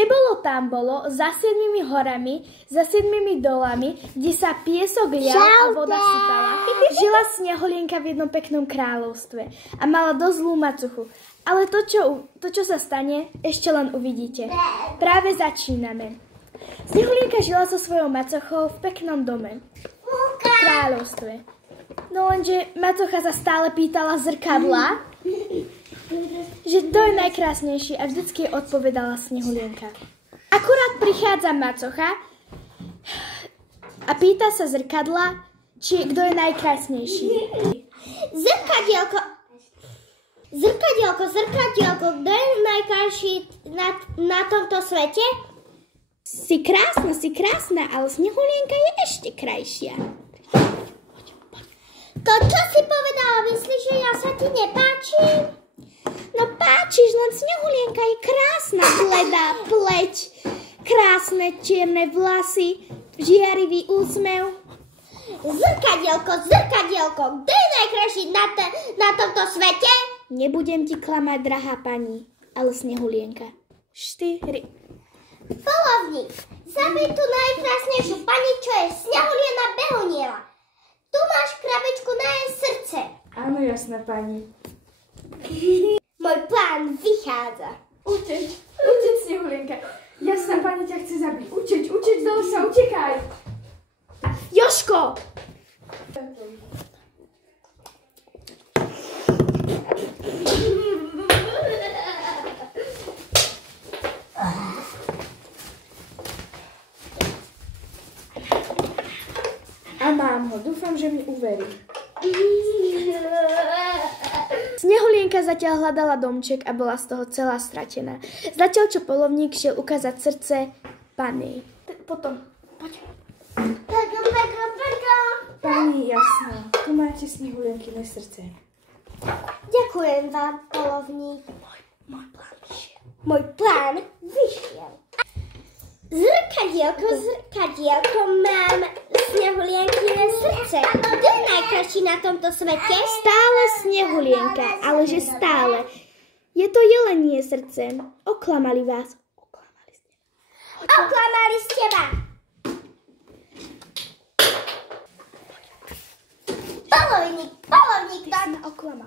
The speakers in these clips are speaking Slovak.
Kde bolo, tam bolo, za 7 horami, za 7 dolami, kde sa piesok lial a voda sypala. Žila Snehulienka v jednom peknom kráľovstve a mala dosť zlú macochu. Ale to, čo sa stane, ešte len uvidíte. Práve začíname. Snehulienka žila so svojou macochou v peknom dome. V kráľovstve. No lenže macocha sa stále pýtala zrkadla, že to je najkrásnejší a vždycky odpovedala Snehulienka. Akurát prichádza macocha a pýta sa zrkadla, kto je najkrásnejší. Zrkadielko, kto je najkrajší na tomto svete? Si krásna, ale Snehulienka je ešte krajšia. To, čo si povedala, myslíš, že ja sa ti nepáčim? No páčiš, len Snehulienka je krásna, bledá pleť, krásne čierne vlasy, žiarivý úsmev. Zrkadielko, kto je najkrajší na tomto svete? Nebudem ti klamať, drahá pani, ale Snehulienka. 4. Polovník, zabij tú najkrásnejšiu pani, čo je Snehuliena Behoniela. Tu máš krabičku na jej srdce. Áno, jasná pani. Môj plán vychádza. Uteč, Snehulienka. Jasná pani ťa chce zabiť. Uteč z lesa, utekaj. Jožko! A mám ho, dúfam, že mi uverí. Snehulienka zatiaľ hľadala domček a bola z toho celá stratená. Zatiaľ, čo polovník šiel ukázať srdce pani. Potom, poď. Pani, jasná, tu máte Snehulienkyné srdce. Ďakujem vám, polovník. Môj plán vyšiel. Zrkadielko, mám Snehulienkyné srdce. Kto je najkrajší na tomto svete? Stále Snehulienka, ale že stále. Je to jelenie srdce. Oklamali vás. Oklamali ste ma. Polovník, ty si ma oklamal.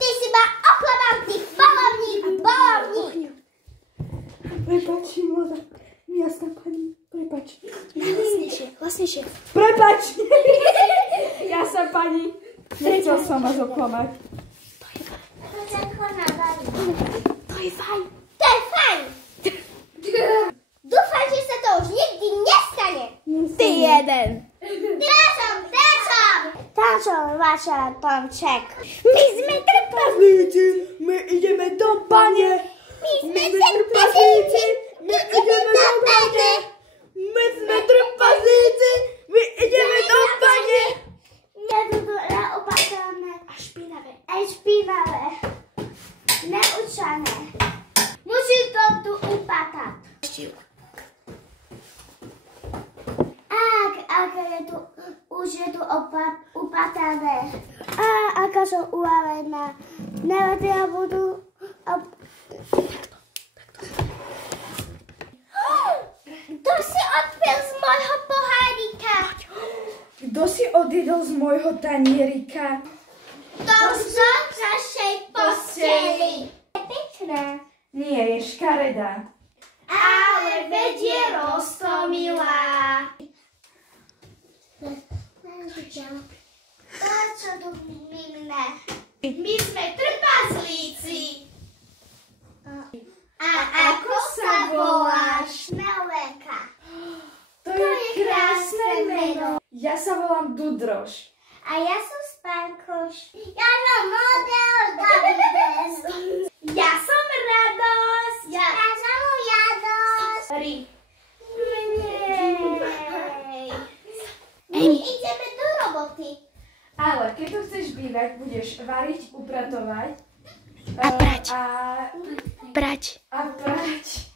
Ty si ma oklamal, ty polovník. Prepáč, Mona. Jasná pani, prepáč. Hlasnejšie. Prepáč! Jasná pani, nechcel som vás oklamať. To je fajn. Dúfam, že sa to už nikdy nestane. Ty jeden. Táčom, vaša Tomček. My sme trpaslíci. My ideme do bane. My sme trpaslíci. My ideme do bane. My sme trpaslíci. My ideme do bane. Nedobre opatrné. A špinavé. Neučané. Musí to tu upatať. Už je tu upatané. A aká som uvarená. Neviem, ja budú... Kto si odpil z môjho pohárika? Kto si odjedol z môjho tanierika? To som z našej posteli. Je pekná. Nie, je škaredá. Ale veď je roztomilá. Čo tu mimne? My sme trpazlíci. A ako sa voláš? Snehulienka. To je krásne meno. Ja sa volám Dudroš. A ja som Spánkoš. Ja som model Davides. Ja som Radosť. Ja som Jadosť. My ideme do roboty. Ale keď tu chceš bývať, budeš variť, upratovať A prať. A prať.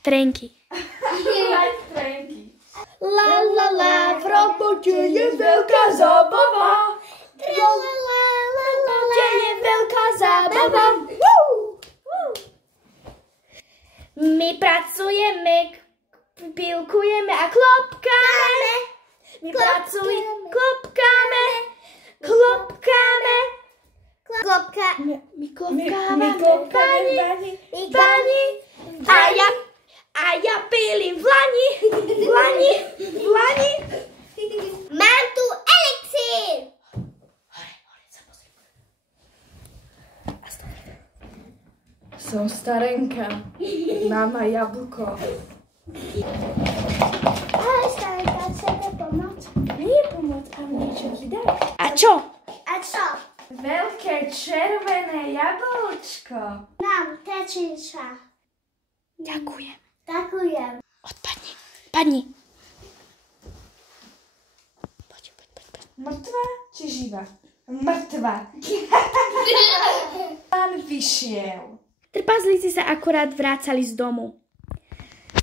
Trenky. Prať trenky. La la la, v robote je veľká zábava. La la la, la la la, je veľká zábava. My pracujeme pracuj, klopkáme, klopkáme. My klopkáme, pani. A ja pílim v lani. Mám tu elixír. Som starenka. Mama jablko. Ahoj, starenka, chcete pomôcť? Nie pomoc, ale niečo ti dať. A čo? A čo? Veľké červené jablčko. Mám tečíša. Ďakujem. Ďakujem. Odpadni. Padni. Poď. Mŕtva či živá? Mŕtva. Pán vyšiel. Trpazlíci sa akurát vrácali z domu.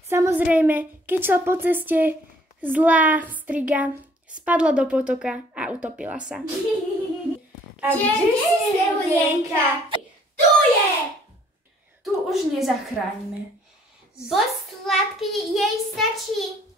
Samozrejme, keď šla po ceste, zlá striga spadla do potoka a utopila sa. A kde si Julienka? Tu je! Tu už nezachráňme. Bo sladký jej stačí.